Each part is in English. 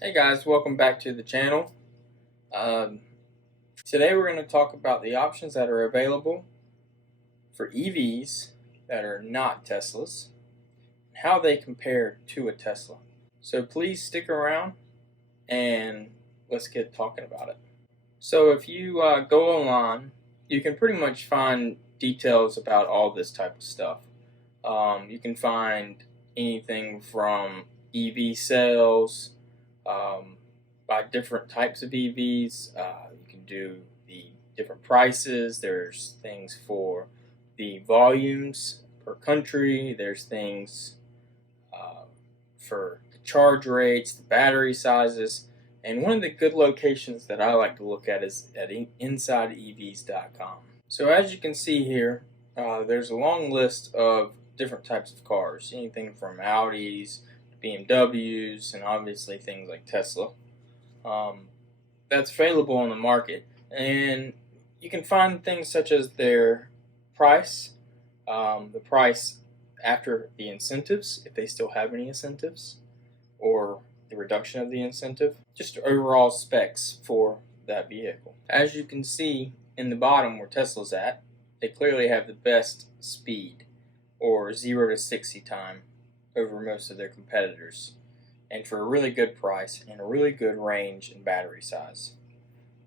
Hey guys, welcome back to the channel. Um, Today we're going to talk about the options that are available for EVs that are not Teslas and how they compare to a Tesla. So please stick around and let's get talking about it. So if you go online, you can pretty much find details about all this type of stuff. You can find anything from EV sales, by different types of EVs. You can do the different prices. There's things for the volumes per country. There's things for the charge rates, the battery sizes. And one of the good locations that I like to look at is at InsideEVs.com. So as you can see here, there's a long list of different types of cars, anything from Audis, BMWs, and obviously things like Tesla. That's available on the market, and you can find things such as their price, the price after the incentives, if they still have any incentives, or the reduction of the incentive, just overall specs for that vehicle. As you can see in the bottom where Tesla's at, they clearly have the best speed, or 0 to 60 time, over most of their competitors, and for a really good price and a really good range and battery size,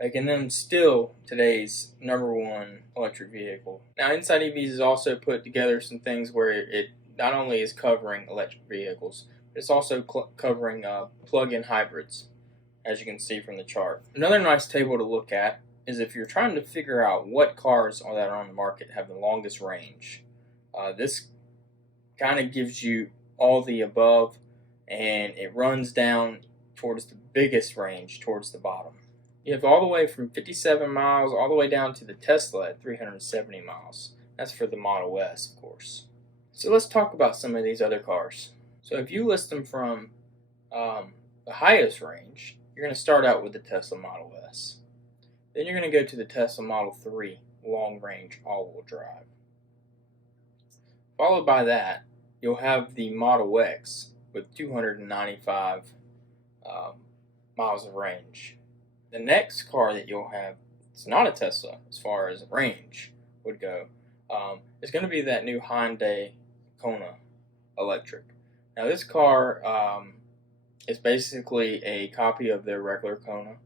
making them still today's #1 electric vehicle. Now, Inside EVs has also put together some things where it not only is covering electric vehicles, but it's also covering plug-in hybrids, as you can see from the chart. Another nice table to look at is if you're trying to figure out what cars that are on the market have the longest range. This kind of gives you all the above, and it runs down towards the biggest range towards the bottom. You have all the way from 57 miles all the way down to the Tesla at 370 miles. That's for the Model S, of course. So let's talk about some of these other cars. So if you list them from the highest range, you're going to start out with the Tesla Model S. Then you're going to go to the Tesla Model 3 long range all-wheel drive. Followed by that, you'll have the Model X with 295 miles of range. The next car that you'll have, it's not a Tesla as far as range would go, is going to be that new Hyundai Kona electric. Now this car is basically a copy of their regular Kona,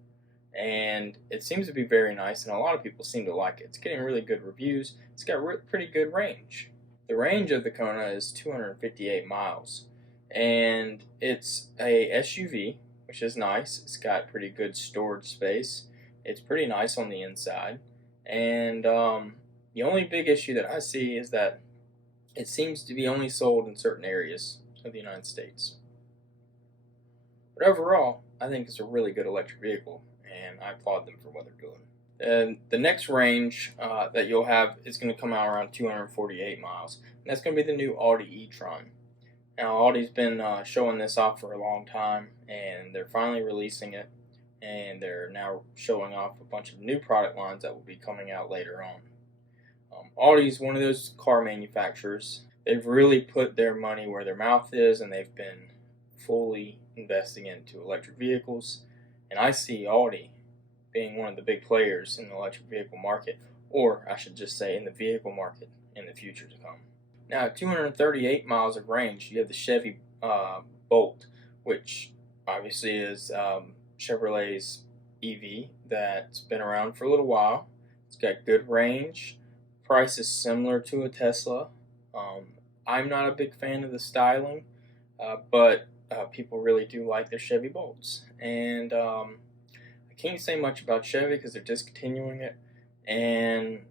and it seems to be very nice, and a lot of people seem to like it. It's getting really good reviews. It's got pretty good range. The range of the Kona is 258 miles, and it's a SUV, which is nice. It's got pretty good storage space. It's pretty nice on the inside, and the only big issue that I see is that it seems to be only sold in certain areas of the United States. But overall, I think it's a really good electric vehicle, and I applaud them for what they're doing. And the next range that you'll have is going to come out around 248 miles, and that's going to be the new Audi e-tron. Now, Audi's been showing this off for a long time, and they're finally releasing it, and they're now showing off a bunch of new product lines that will be coming out later on. Audi's one of those car manufacturers. They've really put their money where their mouth is, and they've been fully investing into electric vehicles, and I see Audi being one of the big players in the electric vehicle market, or I should just say in the vehicle market in the future to come. Now, at 238 miles of range, you have the Chevy Bolt, which obviously is Chevrolet's EV that's been around for a little while. It's got good range. Price is similar to a Tesla. I'm not a big fan of the styling, but people really do like their Chevy Bolts. And I can't say much about Chevy because they're discontinuing it, and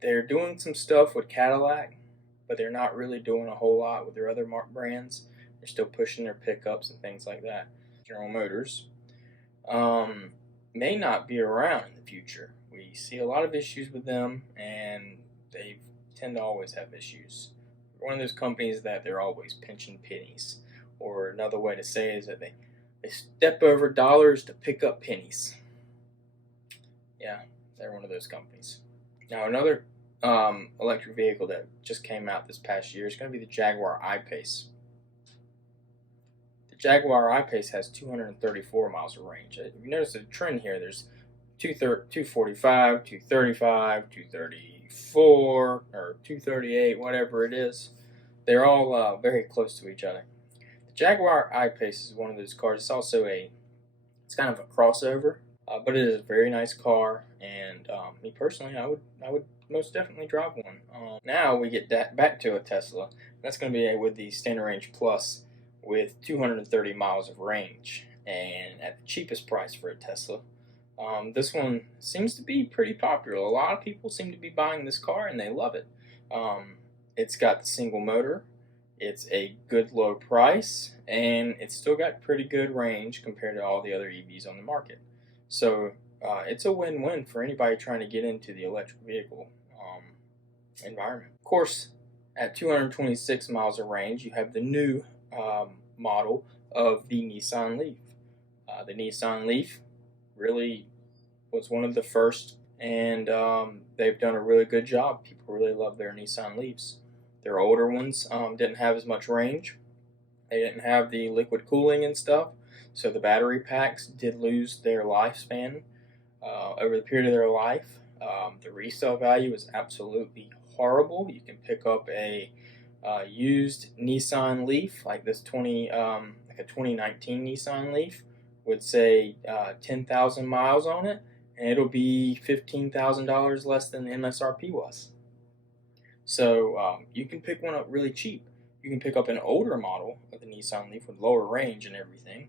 they're doing some stuff with Cadillac, but they're not really doing a whole lot with their other brands. They're still pushing their pickups and things like that. General Motors may not be around in the future. We see a lot of issues with them, and they tend to always have issues. They're one of those companies that they're always pinching pennies, or another way to say it is that they step over dollars to pick up pennies. Yeah, they're one of those companies. Now, another electric vehicle that just came out this past year is going to be the Jaguar I-Pace. The Jaguar I-Pace has 234 miles of range. If you notice a trend here, there's 245, 235, 234, or 238, whatever it is. They're all very close to each other. The Jaguar I-Pace is one of those cars. It's kind of a crossover, but it is a very nice car. And me personally, I would most definitely drive one. Now we get back to a Tesla. That's going to be with the Standard Range Plus with 230 miles of range, and at the cheapest price for a Tesla. This one seems to be pretty popular. A lot of people seem to be buying this car and they love it. It's got the single motor, it's a good low price, and it's still got pretty good range compared to all the other EVs on the market. So it's a win-win for anybody trying to get into the electric vehicle environment. Of course, at 226 miles of range, you have the new model of the Nissan Leaf. The Nissan Leaf really was one of the first, and they've done a really good job. People really love their Nissan Leafs. Their older ones didn't have as much range. They didn't have the liquid cooling and stuff, so the battery packs did lose their lifespan over the period of their life. The resale value is absolutely horrible. You can pick up a used Nissan Leaf like this like a 2019 Nissan Leaf would say 10,000 miles on it, and it'll be $15,000 less than the MSRP was. So you can pick one up really cheap. You can pick up an older model of the Nissan Leaf with lower range and everything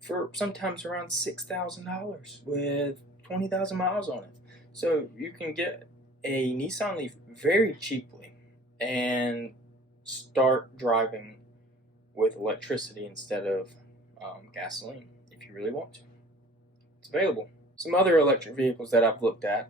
for sometimes around $6,000 with 20,000 miles on it. So you can get a Nissan Leaf very cheaply and start driving with electricity instead of gasoline if you really want to. It's available. Some other electric vehicles that I've looked at,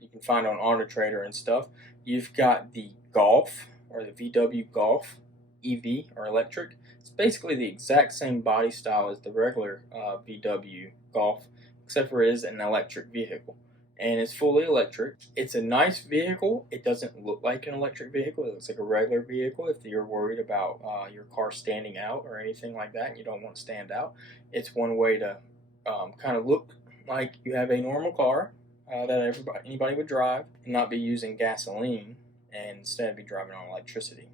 you can find on Auto Trader and stuff. You've got the Golf, or the VW Golf EV or electric. It's basically the exact same body style as the regular VW Golf, except for it is an electric vehicle. And it's fully electric. It's a nice vehicle. It doesn't look like an electric vehicle. It looks like a regular vehicle. If you're worried about your car standing out or anything like that, and you don't want to stand out, it's one way to kind of look like you have a normal car that anybody would drive and not be using gasoline, and instead be driving on electricity.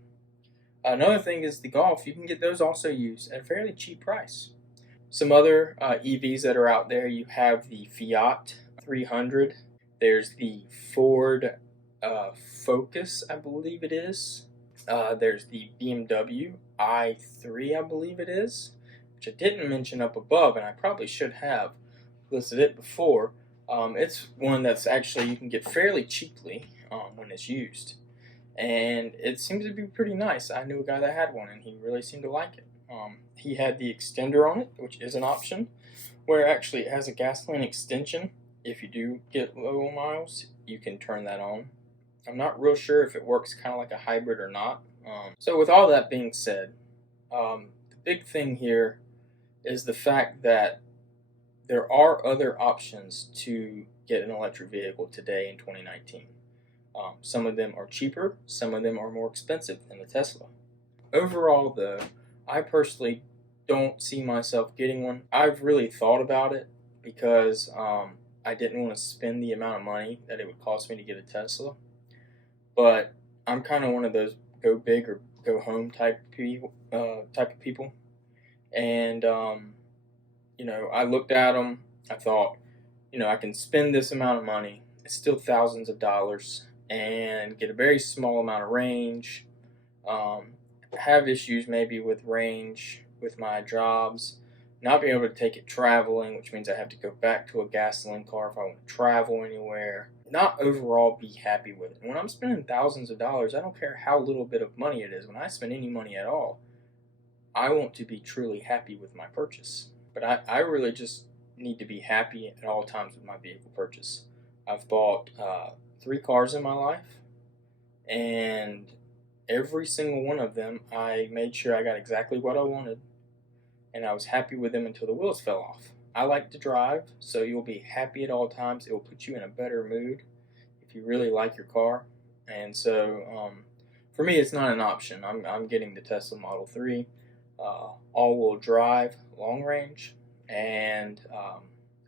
Another thing is the Golf. You can get those also used at a fairly cheap price. Some other EVs that are out there, you have the Fiat 300. There's the Ford Focus, I believe it is. There's the BMW i3, I believe it is, which I didn't mention up above, and I probably should have listed it before. It's one that's actually you can get fairly cheaply when it's used, and it seems to be pretty nice. I knew a guy that had one, and he really seemed to like it. He had the extender on it, which is an option, where actually it has a gasoline extension. If you do get low miles, you can turn that on. I'm not real sure if it works kind of like a hybrid or not. So with all that being said, the big thing here is the fact that there are other options to get an electric vehicle today in 2019. Some of them are cheaper, some of them are more expensive than the Tesla. Overall, though, I personally don't see myself getting one. I've really thought about it because I didn't want to spend the amount of money that it would cost me to get a Tesla. But I'm kind of one of those go big or go home type of people. And I looked at them. I thought, I can spend this amount of money. It's still thousands of dollars, and get a very small amount of range. Have issues maybe with range with my jobs. Not being able to take it traveling, which means I have to go back to a gasoline car if I want to travel anywhere. Not overall be happy with it. And when I'm spending thousands of dollars, I don't care how little bit of money it is. When I spend any money at all, I want to be truly happy with my purchase. But I really just need to be happy at all times with my vehicle purchase. I've bought 3 cars in my life, and every single one of them, I made sure I got exactly what I wanted, and I was happy with them until the wheels fell off. I like to drive, so you'll be happy at all times. It will put you in a better mood if you really like your car. And so for me, it's not an option. I'm getting the Tesla Model 3. all-wheel drive long range, and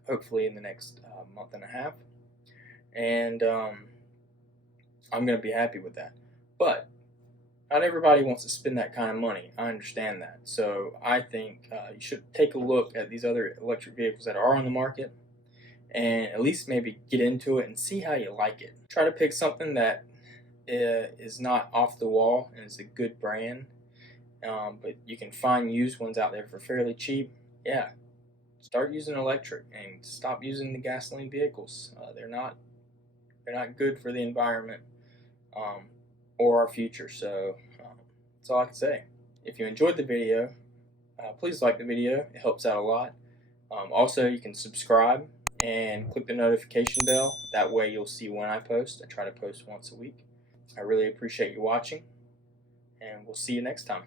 hopefully in the next month and a half. And I'm going to be happy with that. But not everybody wants to spend that kind of money. I understand that. So I think you should take a look at these other electric vehicles that are on the market and at least maybe get into it and see how you like it. Try to pick something that is not off the wall and is a good brand, but you can find used ones out there for fairly cheap. Yeah, start using electric and stop using the gasoline vehicles. They're not good for the environment or our future. So that's all I can say. If you enjoyed the video, please like the video. It helps out a lot. Also, you can subscribe and click the notification bell. That way you'll see when I post. I try to post once a week. I really appreciate you watching, and we'll see you next time.